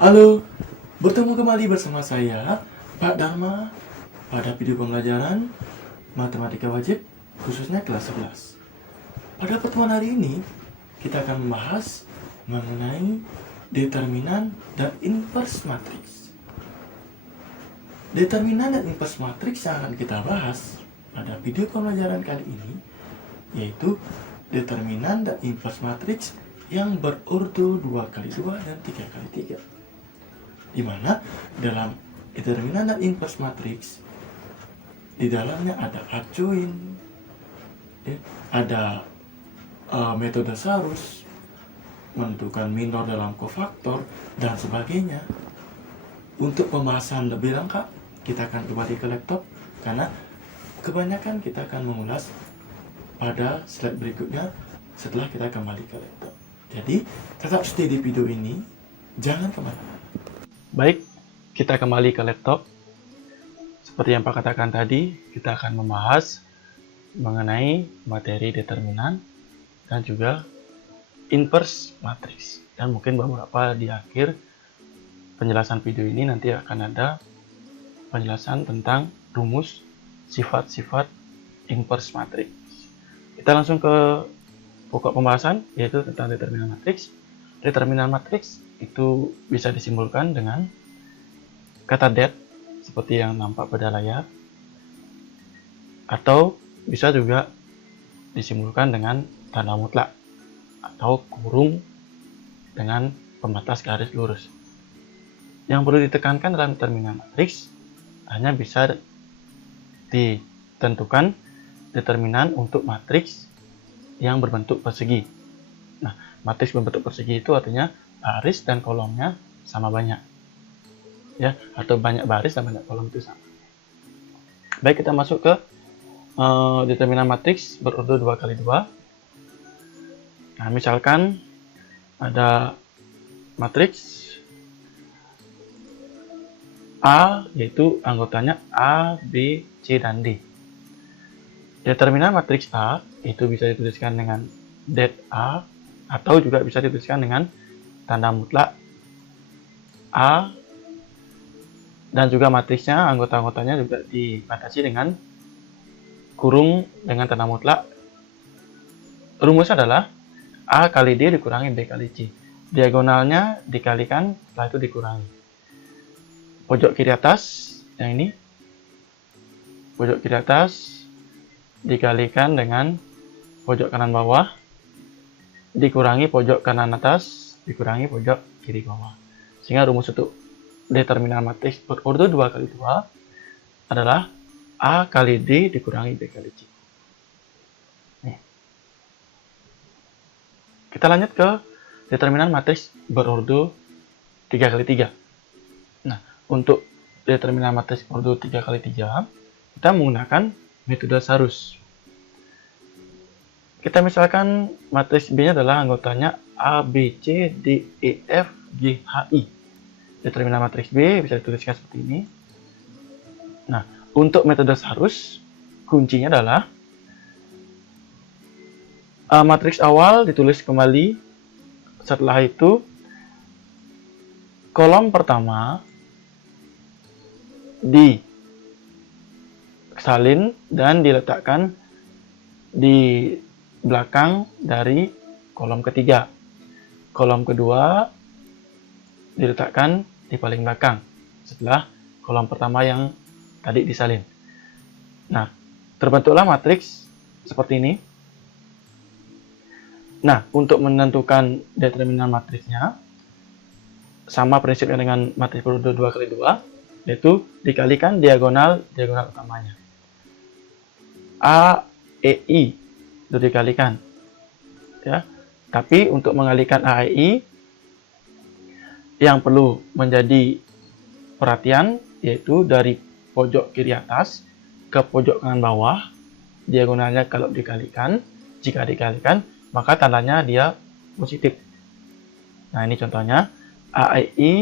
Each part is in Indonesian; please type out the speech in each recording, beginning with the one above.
Halo, bertemu kembali bersama saya, Pak Dharma, pada video pembelajaran Matematika Wajib, khususnya kelas 11. Pada pertemuan hari ini, kita akan membahas mengenai determinan dan inverse matriks. Determinan dan inverse matriks yang akan kita bahas pada video pembelajaran kali ini, yaitu determinan dan inverse matriks yang berurut 2x2 dan 3x3. Di mana dalam determinan dan inverse matriks di dalamnya ada adjoint, ada metode Sarus, menentukan minor dalam kofaktor dan sebagainya. Untuk pembahasan lebih lengkap, kita akan kembali ke laptop karena kebanyakan kita akan mengulas pada slide berikutnya setelah kita kembali ke laptop. Jadi tetap stay di video ini, jangan kemana-mana. Baik, kita kembali ke laptop. Seperti yang Pak katakan tadi, kita akan membahas mengenai materi determinan dan juga inverse matriks. Dan mungkin beberapa di akhir penjelasan video ini nanti akan ada penjelasan tentang rumus sifat-sifat inverse matriks. Kita langsung ke pokok pembahasan, yaitu tentang determinan matriks. Determinan matriks itu bisa disimbolkan dengan kata det seperti yang nampak pada layar, atau bisa juga disimbolkan dengan tanda mutlak atau kurung dengan pembatas garis lurus. Yang perlu ditekankan dalam determinan matriks hanya bisa ditentukan determinan untuk matriks yang berbentuk persegi. Nah, matriks berbentuk persegi itu artinya baris dan kolomnya sama banyak, ya, atau banyak baris dan banyak kolom itu sama. Baik, kita masuk ke determinan matriks berurut 2x2. Nah, misalkan ada matriks A, yaitu anggotanya A, B, C, dan D. Determinan matriks A itu bisa dituliskan dengan det A, atau juga bisa dituliskan dengan tanda mutlak A, dan juga matriksnya, anggota-anggotanya juga dibatasi dengan kurung dengan tanda mutlak. Rumusnya adalah A kali D dikurangi B kali C. Diagonalnya dikalikan, setelah itu dikurangi. Pojok kiri atas, yang ini, pojok kiri atas dikalikan dengan pojok kanan bawah, dikurangi pojok kanan atas, dikurangi pojok kiri bawah. Sehingga rumus untuk determinan matriks berurut 2x2 adalah A kali D dikurangi B kali C. Nih. Kita lanjut ke determinan matriks berurut 3x3. Nah, untuk determinan matriks berurut 3x3, kita menggunakan metode Sarus. Kita misalkan matriks B-nya adalah anggotanya A, B, C, D, E, F, G, H, I. Determinan matriks B bisa dituliskan seperti ini. Nah, untuk metode Sarus, kuncinya adalah matriks awal ditulis kembali. Setelah itu, kolom pertama disalin dan diletakkan di belakang dari kolom ketiga. Kolom kedua diletakkan di paling belakang setelah kolom pertama yang tadi disalin. Nah, terbentuklah matriks seperti ini. Nah, untuk menentukan determinan matriksnya sama prinsipnya dengan matriks berurut 2x2, yaitu dikalikan diagonal utamanya. A, E, I itu dikalikan, ya. Tapi untuk mengalikan A, E, I yang perlu menjadi perhatian yaitu dari pojok kiri atas ke pojok kanan bawah, diagonalnya kalau dikalikan, jika dikalikan maka tandanya dia positif. Nah, ini contohnya A, E, I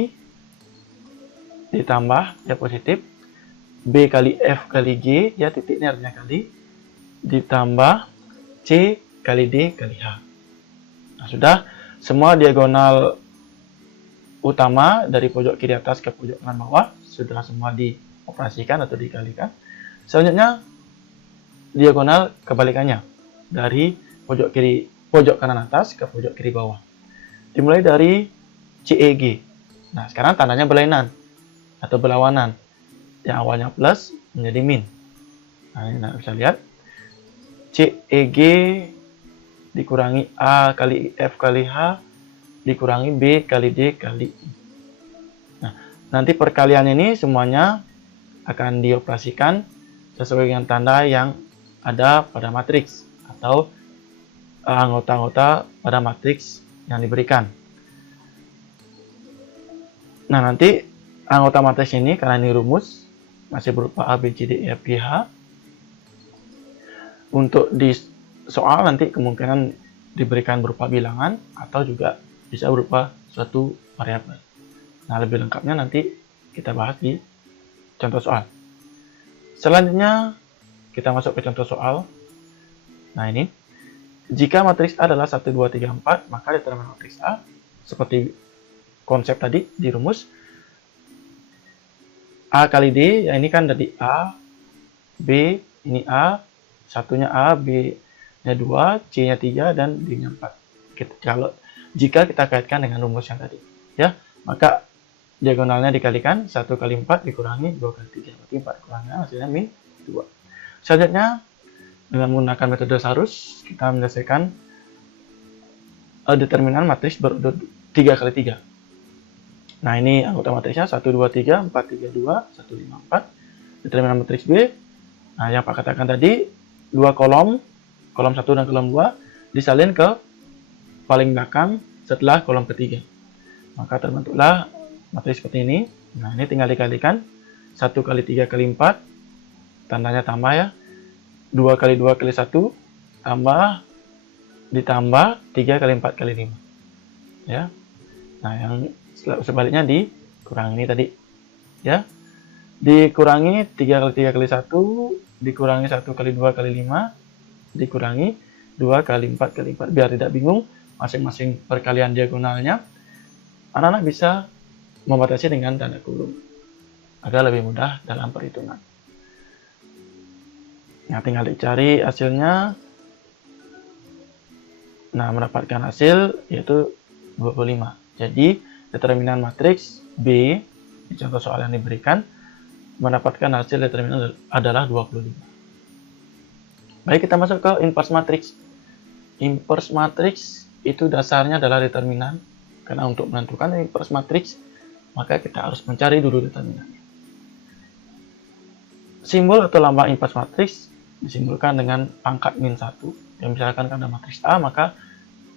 ditambah dia positif, B kali F kali G, ya titiknya artinya kali, ditambah C kali D kali H. Nah, sudah semua diagonal utama dari pojok kiri atas ke pojok kanan bawah sudah semua dioperasikan atau dikalikan. Selanjutnya diagonal kebalikannya dari pojok kanan atas ke pojok kiri bawah. Dimulai dari CEG. Nah, sekarang tandanya berlainan atau berlawanan. Yang awalnya plus menjadi min. Nah, ini bisa lihat CEG dikurangi A kali F kali H dikurangi B kali D kali I. Nah, nanti perkalian ini semuanya akan dioperasikan sesuai dengan tanda yang ada pada matriks atau anggota-anggota pada matriks yang diberikan. Nah, nanti anggota matriks ini karena ini rumus masih berupa A, B, C, D, E, F, G, H. Untuk di soal nanti kemungkinan diberikan berupa bilangan atau juga bisa berupa suatu variabel. Nah, lebih lengkapnya nanti kita bahas di contoh soal. Selanjutnya kita masuk ke contoh soal. Nah, ini jika matriks A adalah 1, 2, 3, 4, maka determinan matriks A seperti konsep tadi di rumus A kali D, ya ini kan dari A, B, ini A, satunya A, B-nya 2, C-nya 3, dan D-nya 4. Jika kita kaitkan dengan rumus yang tadi, ya, maka diagonalnya dikalikan 1 kali 4 dikurangi 2 kali 3, berarti 4 kurangnya hasilnya min 2. Selanjutnya, dengan menggunakan metode Sarus, kita menyelesaikan determinan matriks berurut 3 kali 3. Nah, ini anggota matriksnya 1, 2, 3, 4, 3, 2, 1, 5, 4. Determinan matriks B. Nah, yang Pak katakan tadi, 2 kolom 1 dan kolom 2, disalin ke paling belakang setelah kolom ketiga. Maka terbentuklah matriks seperti ini. Nah, ini tinggal dikalikan. 1 kali 3 kali 4, tandanya tambah ya. 2 kali 2 kali 1, tambah, ditambah 3 kali 4 kali 5. Ya. Nah, yang sebaliknya dikurangi ini tadi, ya, dikurangi 3 kali 3 kali 1, dikurangi 1 kali 2 kali 5, dikurangi 2 kali 4 kali 4. Biar tidak bingung masing-masing perkalian diagonalnya, anak-anak bisa membatasi dengan tanda kurung agar lebih mudah dalam perhitungan. Nah, tinggal dicari hasilnya. Nah, mendapatkan hasil yaitu 25. Jadi determinan matriks B di contoh soal yang diberikan mendapatkan hasil determinan adalah 25. Baik, kita masuk ke inverse matrix. Inverse matrix itu dasarnya adalah determinan. Karena untuk menentukan inverse matrix, maka kita harus mencari dulu determinannya. Simbol atau lambang inverse matrix disimbolkan dengan pangkat min 1. Yang misalkan ada matriks A, maka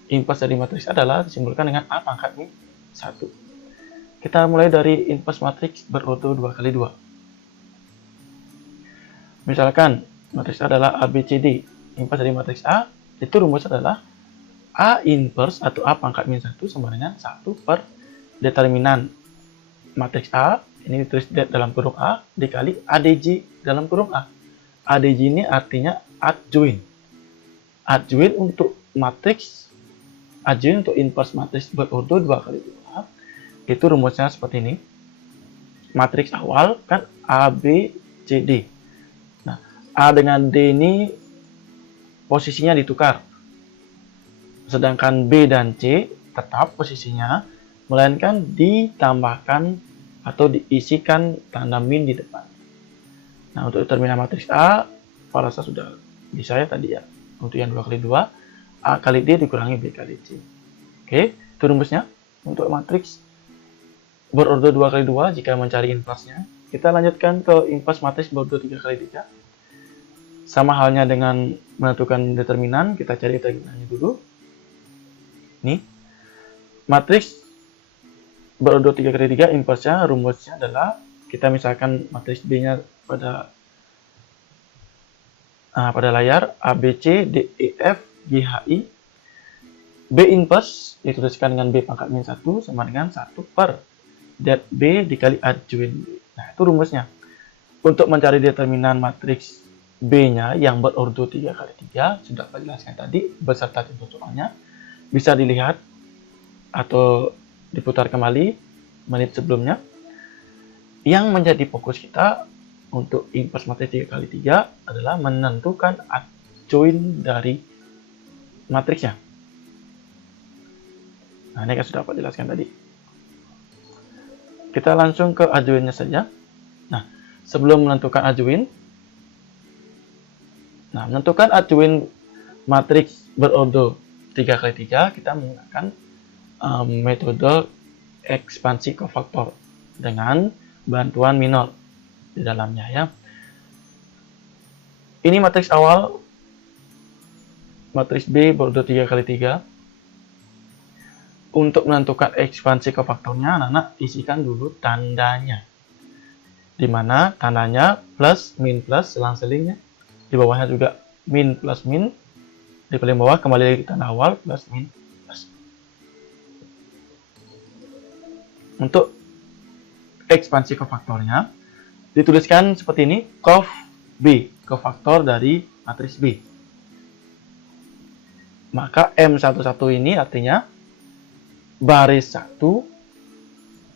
inverse dari matriks A adalah disimbolkan dengan A pangkat min 1. Kita mulai dari inverse matriks berurut 2 kali 2. Misalkan matriks A adalah ABCD. Inverse dari matriks A itu rumusnya adalah A inverse atau A pangkat min 1 sama dengan 1 per determinan matriks A, ini ditulis dalam kurung A, dikali ADJ dalam kurung A. ADJ ini artinya adjoint. Adjoint untuk matriks, adjoint untuk inverse matriks berurut 2 kali 2. Itu rumusnya seperti ini. Matriks awal kan A, B, C, D. Nah, A dengan D ini posisinya ditukar. Sedangkan B dan C tetap posisinya, melainkan ditambahkan atau diisikan tanda min di depan. Nah, untuk determinan matriks A, Pak rasa sudah bisa ya tadi ya. Untuk yang 2 kali 2, A kali D dikurangi B kali C. Oke, itu rumusnya untuk matriks berurut 2 kali 2 jika mencari inverse-nya. Kita lanjutkan ke inverse matriks berurut 3 kali 3. Sama halnya dengan menentukan determinan, kita cari determinannya dulu. Nih, matriks berurut 3 kali 3, inverse-nya, rumusnya adalah, kita misalkan matriks B-nya pada layar, A, B, C, D, E, F, G, H, I. B inverse dituliskan dengan B pangkat min 1 sama dengan 1 per dat B dikali adjoint B. Nah, itu rumusnya. Untuk mencari determinan matriks B-nya yang berurut 3 kali 3, sudah saya jelaskan tadi, beserta contoh soalnya. Bisa dilihat atau diputar kembali menit sebelumnya. Yang menjadi fokus kita untuk inverse matriks 3x3 adalah menentukan adjoint dari matriksnya. Nah, ini kan sudah Pak jelaskan tadi. Kita langsung ke adjointnya saja. Nah, sebelum menentukan adjoint, menentukan adjoint matriks berorder 3x3, kita menggunakan metode ekspansi kofaktor dengan bantuan minor di dalamnya ya. Ini matriks awal, matriks B berorder 3x3. Untuk menentukan ekspansi kofaktornya, anak-anak isikan dulu tandanya. Di mana tandanya plus, min, plus, selang-selingnya. Di bawahnya juga min, plus, min. Di paling bawah kembali lagi tanda awal, plus, min, plus. Untuk ekspansi kofaktornya, dituliskan seperti ini, cof B, kofaktor dari matriks B. Maka M11 ini artinya baris 1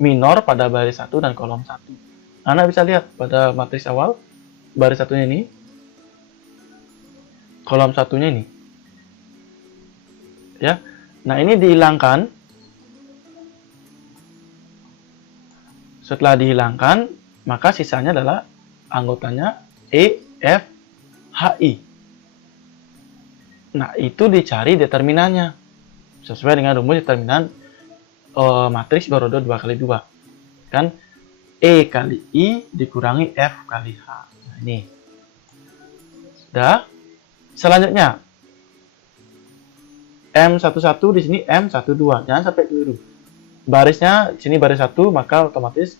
minor pada baris 1 dan kolom 1. Anda bisa lihat pada matriks awal, baris satunya ini, kolom satunya ini. Ya. Nah, ini dihilangkan. Setelah dihilangkan, maka sisanya adalah anggotanya E, F, H, I. Nah, itu dicari determinannya. Sesuai dengan rumus determinan matriks berorder 2x2. Kan E kali I dikurangi F kali H. Nah, ini. Sudah. Selanjutnya, M11 di sini M12. Jangan sampai keliru. Barisnya di sini baris 1, maka otomatis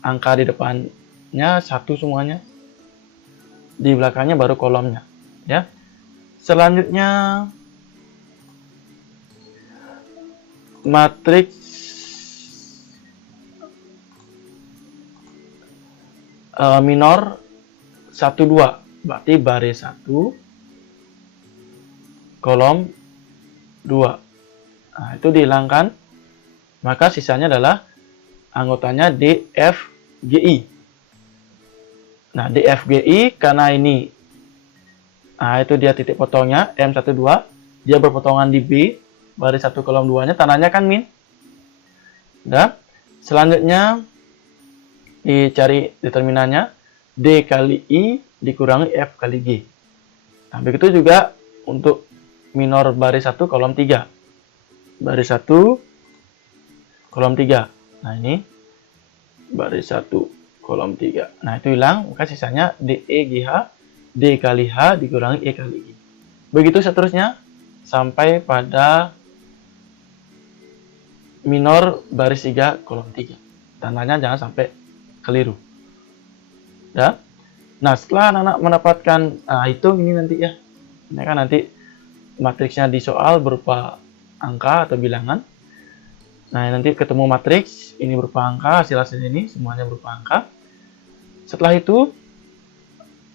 angka di depannya 1 semuanya. Di belakangnya baru kolomnya, ya. Selanjutnya matriks minor 1 2, berarti baris 1 kolom 2. Nah, itu dihilangkan, maka sisanya adalah anggotanya DFGI. Nah, DFGI karena ini, nah itu dia titik potongnya M12, dia berpotongan di B, baris 1 kolom 2-nya, tandanya kan min. Nah, selanjutnya dicari determinannya, D kali I dikurangi F kali G. Nah, begitu juga untuk minor baris 1 kolom 3. Baris 1 kolom 3. Nah, ini baris 1 kolom 3. Nah, itu hilang, maka sisanya DE GH, D kali H dikurangi E kali G. Begitu seterusnya sampai pada minor baris 3 kolom 3. Tandanya jangan sampai keliru. Ya. Nah, setelah anak-anak mendapatkan hitung ini nanti ya. Ini kan nanti matriksnya di soal berupa angka atau bilangan. Nah, nanti ketemu matriks ini berupa angka, hasil ini semuanya berupa angka. Setelah itu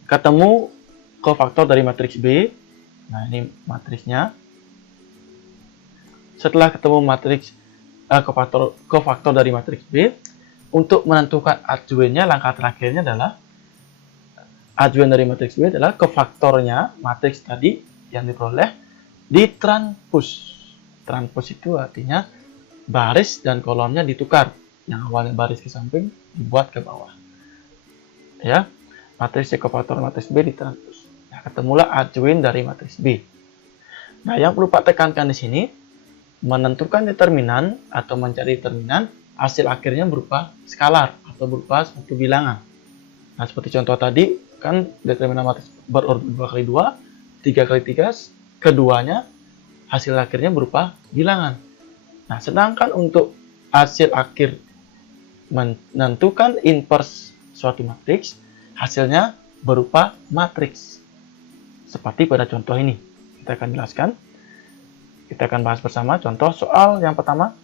ketemu kofaktor dari matriks B. Nah, ini matriksnya. Setelah ketemu matriks kofaktor dari matriks B, untuk menentukan adjointnya, langkah terakhirnya adalah adjoint dari matriks B adalah kofaktornya matriks tadi yang diperoleh ditranspos. Transpos itu artinya baris dan kolomnya ditukar. Yang awalnya baris ke samping dibuat ke bawah. Ya, matriks C kofaktor matriks B ditranspos. Nah, ketemulah adjoint dari matriks B. Nah, yang perlu Pak tekankan di sini, menentukan determinan atau mencari determinan, hasil akhirnya berupa skalar atau berupa suatu bilangan. Nah, seperti contoh tadi, kan determinan matriks berorder 2x2, 3x3, keduanya hasil akhirnya berupa bilangan. Nah, sedangkan untuk hasil akhir menentukan inverse suatu matriks, hasilnya berupa matriks. Seperti pada contoh ini. Kita akan jelaskan. Kita akan bahas bersama contoh soal yang pertama.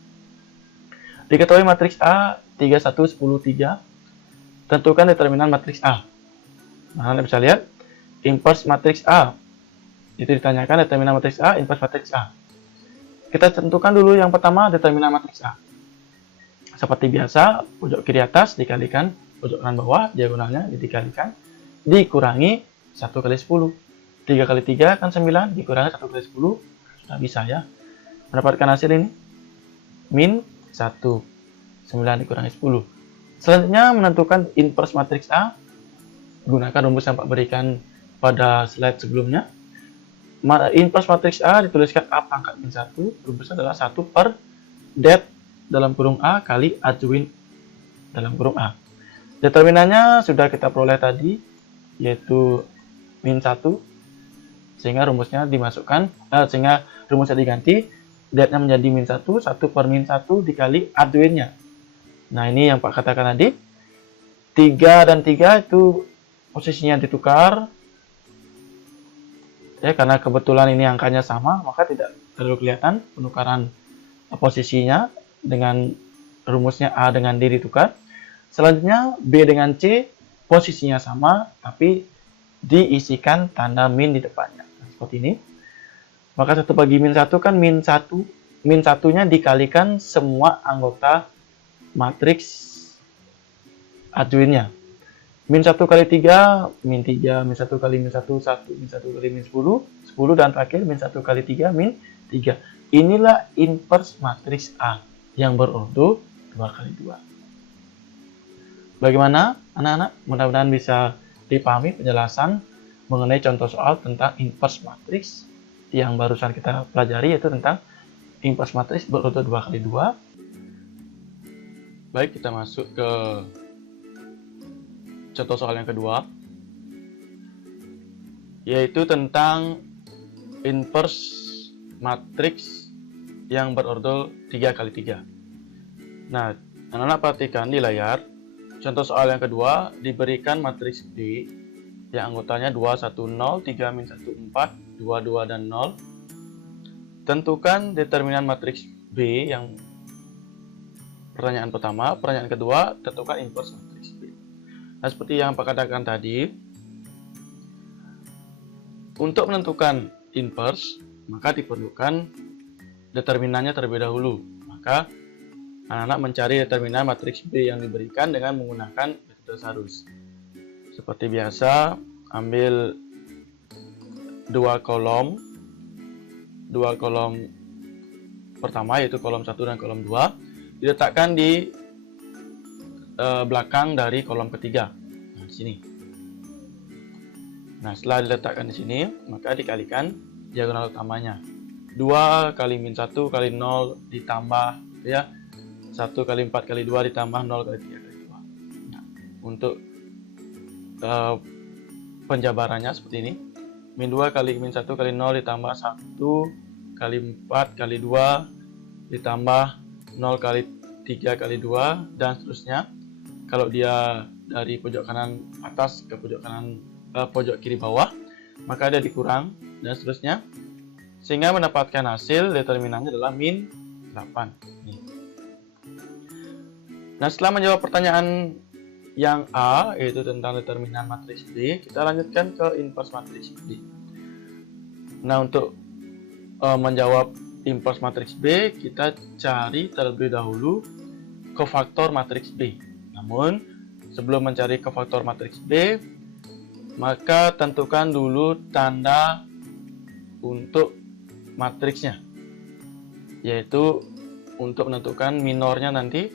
Diketahui matriks A 31 10 3. Tentukan determinan matriks A. Nah, Anda bisa lihat inverse matriks A. Itu ditanyakan determinan matriks A, inverse matriks A. Kita tentukan dulu yang pertama determinan matriks A. 1 Seperti biasa, pojok kiri atas dikalikan pojok kanan bawah, diagonalnya dikalikan, dikurangi 1 kali 10. 3 kali 3 kan 9, dikurangi 1 kali 10, sudah bisa ya. Mendapatkan hasil ini, min 1. 9 dikurangi 10. Selanjutnya menentukan inverse matriks A. Gunakan rumus yang Pak berikan pada slide sebelumnya. Inverse matriks A dituliskan A pangkat min 1. Rumusnya adalah 1 per det dalam kurung A kali adjoint dalam kurung A. Determinannya sudah kita peroleh tadi, yaitu min 1. Sehingga rumusnya diganti. Det-nya menjadi min 1, 1 per min 1 dikali adjoint-nya. Nah, ini yang Pak katakan tadi. 3 dan 3 itu posisinya ditukar. Ya, karena kebetulan ini angkanya sama, maka tidak terlalu kelihatan penukaran posisinya dengan rumusnya A dengan D ditukar. Selanjutnya B dengan C posisinya sama, tapi diisikan tanda min di depannya. Nah, seperti ini. Maka 1 bagi min 1 kan min 1. Min 1-nya dikalikan semua anggota matriks adjoint-nya. Min 1 kali 3, min 3, min 1 kali min 1, 1, min 1 kali min 10, 10, dan terakhir min 1 kali 3, min 3. Inilah inverse matriks A yang berordo 2 kali 2. Bagaimana anak-anak? Mudah-mudahan bisa dipahami penjelasan mengenai contoh soal tentang inverse matriks yang barusan kita pelajari, yaitu tentang inverse matriks berordo 2 kali 2. Baik, kita masuk ke contoh soal yang kedua, yaitu tentang inverse matriks yang berordo 3 kali 3. Nah, anak-anak perhatikan di layar, contoh soal yang kedua diberikan matriks B yang anggotanya 2, 1, 0, 3, min 1, 4, 2, 2, dan 0. Tentukan determinan matriks B yang pertanyaan pertama. Pertanyaan kedua, tentukan inverse matriks B. Nah, seperti yang Pak katakan tadi, untuk menentukan inverse, maka diperlukan determinannya terlebih dahulu. Maka anak-anak mencari determinan matriks B yang diberikan dengan menggunakan metode Sarus. Seperti biasa, ambil dua kolom pertama, yaitu kolom 1 dan kolom 2, diletakkan di belakang dari kolom ketiga. Nah, di sini. Nah, setelah diletakkan di sini, maka dikalikan diagonal utamanya. 2 kali min 1 kali 0 ditambah, ya, 1 kali 4 kali 2 ditambah 0 kali 3 kali 2. Nah, untuk penjabarannya seperti ini. Min 2 kali min 1 kali 0 ditambah 1 kali 4 kali 2 ditambah 0 kali 3 kali 2, dan seterusnya. Kalau dia dari pojok kanan atas ke pojok kiri bawah, maka dia dikurang, dan seterusnya, sehingga mendapatkan hasil determinannya adalah min 8. Nih. Nah, setelah menjawab pertanyaan yang A, yaitu tentang determinan matriks B, kita lanjutkan ke inverse matriks B. Nah, untuk menjawab inverse matriks B, kita cari terlebih dahulu kofaktor matriks B. Namun, sebelum mencari kofaktor matriks B, maka tentukan dulu tanda untuk matriksnya, yaitu untuk menentukan minornya nanti,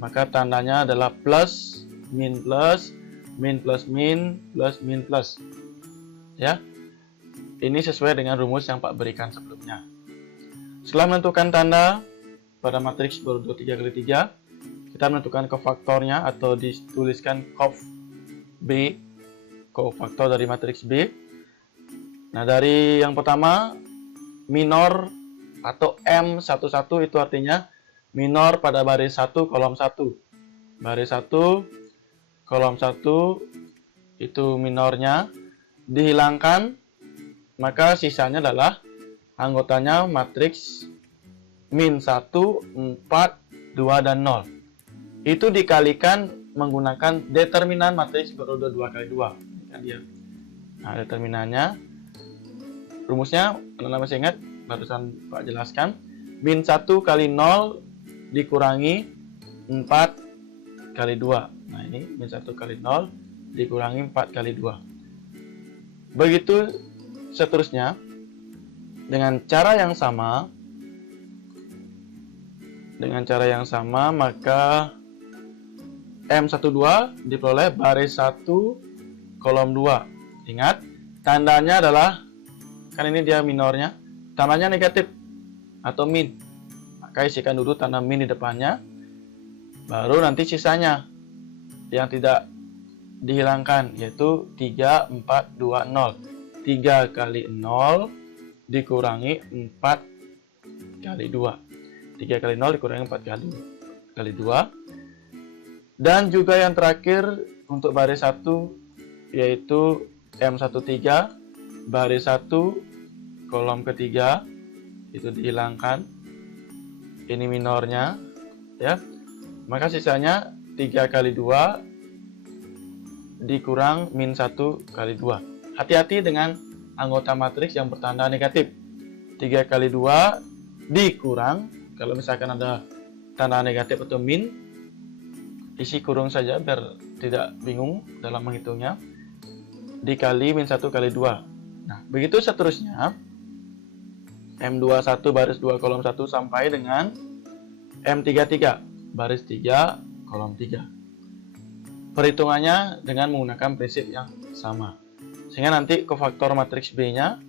maka tandanya adalah plus, min plus, min plus min, plus min plus. Ya, ini sesuai dengan rumus yang Pak berikan sebelumnya. Setelah menentukan tanda pada matriks berordo 3 kali 3, kita menentukan kofaktornya atau dituliskan kof B, kofaktor dari matriks B. Nah, dari yang pertama, minor atau M11 itu artinya minor pada baris 1 kolom 1. Baris 1 kolom 1 itu minornya dihilangkan, maka sisanya adalah anggotanya matriks min 1, 4, 2, dan 0. Itu dikalikan menggunakan determinan matriks berordo 2 kali 2. Kan dia. Nah, determinannya, rumusnya, anak-anak masih ingat, barusan Pak jelaskan, min 1 kali 0 dikurangi 4 kali 2. Nah, ini min 1 kali 0 dikurangi 4 kali 2. Begitu seterusnya. Dengan cara yang sama, maka M12 diperoleh baris 1 kolom 2. Ingat, tandanya adalah, kan ini dia minornya, tandanya negatif atau min. Maka isikan dulu tanda min di depannya, baru nanti sisanya yang tidak dihilangkan, yaitu 3, 4, 2, 0. 3 kali 0 dikurangi 4 kali 2. 3 kali 0 dikurangi 4 kali 2. Dan juga yang terakhir untuk baris 1, yaitu M13 baris 1 kolom ketiga, itu dihilangkan. Ini minornya, ya. Maka sisanya 3 kali 2 dikurang min 1 kali 2. Hati-hati dengan anggota matriks yang bertanda negatif. 3 kali 2 dikurang, kalau misalkan ada tanda negatif atau min, isi kurung saja biar tidak bingung dalam menghitungnya, dikali min 1 kali 2. Nah, begitu seterusnya, M21 baris 2 kolom 1 sampai dengan M33 baris 3 kolom 3. Perhitungannya dengan menggunakan prinsip yang sama. Sehingga nanti kofaktor matriks B-nya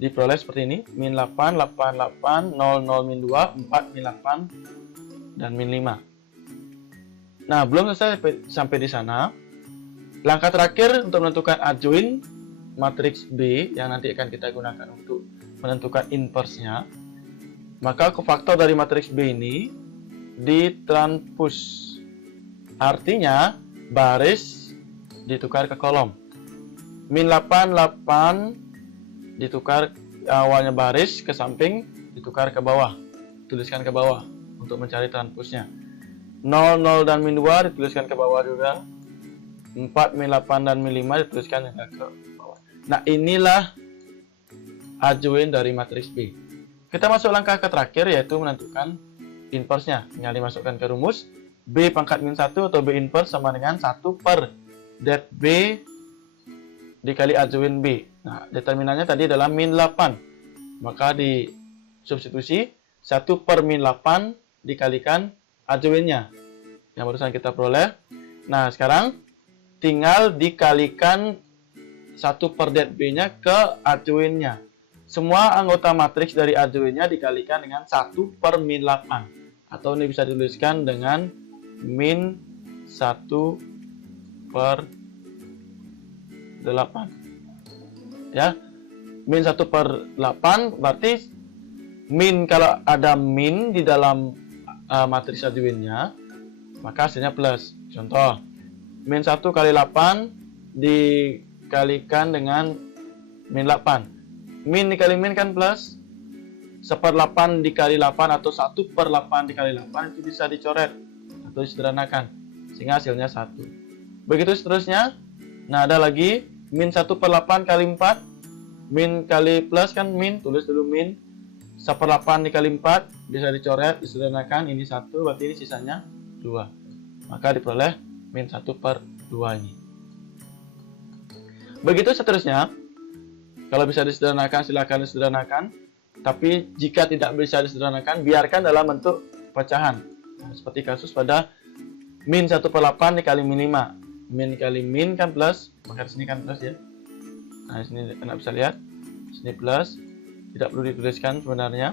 diperoleh seperti ini. Min 8, 8, 8, 0, 0, min 2, 4, min 8, dan min 5. Nah, belum selesai sampai di sana. Langkah terakhir untuk menentukan adjoint matriks B yang nanti akan kita gunakan untuk menentukan inverse-nya. Maka kofaktor dari matriks B ini ditranspus. Artinya, baris ditukar ke kolom. Min 8, 8 ditukar awalnya baris ke samping, ditukar ke bawah. Tuliskan ke bawah untuk mencari transpusnya. 0, 0 dan min 2 dituliskan ke bawah juga. 4, min 8 dan min 5 dituliskan juga ke bawah. Nah, inilah adjoint dari matriks B. Kita masuk langkah ke terakhir, yaitu menentukan inverse-nya. Tinggal dimasukkan ke rumus. B pangkat min 1 atau B inverse sama dengan 1 per det B dikali adjoint B. Nah, determinannya tadi adalah min 8. Maka disubstitusi 1 per min 8 dikalikan adjointnya yang barusan kita peroleh. Nah, sekarang tinggal dikalikan 1 per det B-nya ke adjointnya. Semua anggota matriks dari adjointnya dikalikan dengan 1 per min 8. Atau ini bisa dituliskan dengan min 1 per 8. Ya, min 1 per 8 berarti min, kalau ada min di dalam matriks adjointnya, maka hasilnya plus. Contoh, min 1 kali 8 dikalikan dengan min 8. Min dikali min kan plus. 1/8 dikali 8 atau 1 per 8 dikali 8 itu bisa dicoret atau disederhanakan sehingga hasilnya 1. Begitu seterusnya. Nah, ada lagi min 1 per 8 kali 4. Min kali plus kan min, tulis dulu min. 1/8 dikali 4 bisa dicoret, disederhanakan. Ini 1, berarti ini sisanya 2. Maka diperoleh min 1 per 2 ini. Begitu seterusnya. Kalau bisa disederhanakan, silakan disederhanakan. Tapi jika tidak bisa disederhanakan, biarkan dalam bentuk pecahan. Nah, seperti kasus pada min 1 per 8 dikali min 5. Min kali min kan plus, maka di sini kan plus ya. Nah, di sini Anda bisa lihat. Di sini plus. Tidak perlu dituliskan sebenarnya.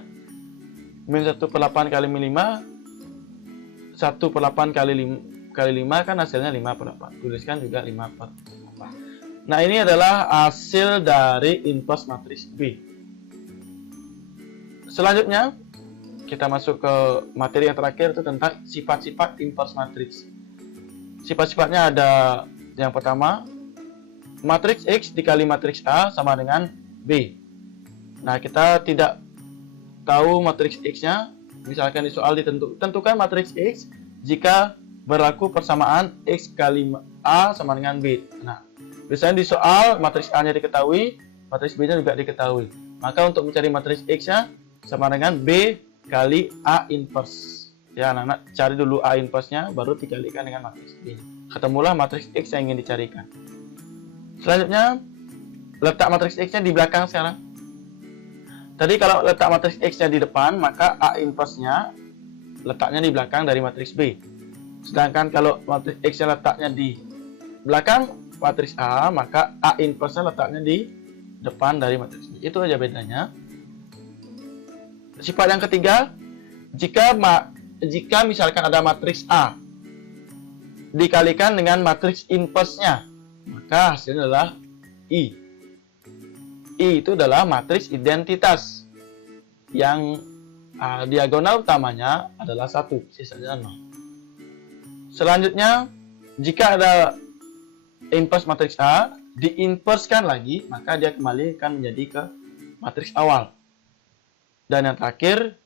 Min 1 per 8 kali min 5. 1 per 8 kali 5 kan hasilnya 5 per 8. Tuliskan juga 5 per 8. Nah, ini adalah hasil dari inverse matriks B. Selanjutnya, kita masuk ke materi yang terakhir, itu tentang sifat-sifat inverse matriks. Sifat-sifatnya ada yang pertama, matriks X dikali matriks A sama dengan B. Nah, kita tidak tahu matriks X-nya. Misalkan di soal tentukan matriks X jika berlaku persamaan X kali A sama dengan B. Nah, biasanya di soal matriks A-nya diketahui, matriks B-nya juga diketahui. Maka untuk mencari matriks X-nya sama dengan B kali A inverse. Ya, anak-anak cari dulu A inverse-nya, baru dikalikan dengan matriks B. Ketemulah matriks X yang ingin dicarikan. Selanjutnya, letak matriks X-nya di belakang sekarang. Tadi kalau letak matriks X-nya di depan, maka A inverse-nya letaknya di belakang dari matriks B. Sedangkan kalau matriks X-nya letaknya di belakang matriks A, maka A inverse-nya letaknya di depan dari matriks B. Itu aja bedanya. Sifat yang ketiga, jika misalkan ada matriks A dikalikan dengan matriks inverse-nya, maka hasilnya adalah I. I itu adalah matriks identitas yang diagonal utamanya adalah 1, sisanya 0. Selanjutnya, jika ada inverse matriks A, diinverskan lagi, maka dia kembali akan menjadi ke matriks awal. Dan yang terakhir,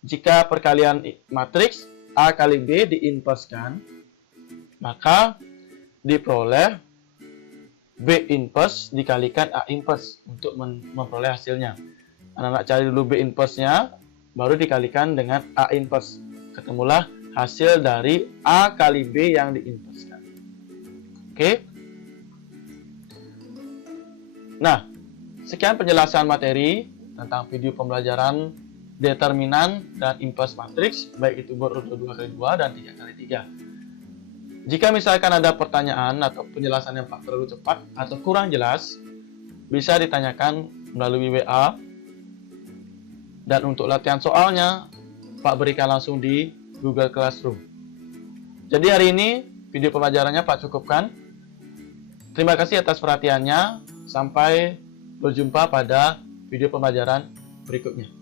jika perkalian matriks A kali B diinverskan, maka diperoleh B inverse dikalikan A inverse untuk memperoleh hasilnya. Anak-anak cari dulu B inverse-nya, baru dikalikan dengan A inverse. Ketemulah hasil dari A kali B yang diinverskan. Oke? Nah, sekian penjelasan materi tentang video pembelajaran determinan dan inverse matriks, baik itu berurut 2x2 dan 3x3. Jika misalkan ada pertanyaan atau penjelasan yang terlalu cepat atau kurang jelas, bisa ditanyakan melalui WA. Dan untuk latihan soalnya, Pak berikan langsung di Google Classroom. Jadi hari ini video pembelajarannya Pak cukupkan. Terima kasih atas perhatiannya. Sampai berjumpa pada video pembelajaran berikutnya.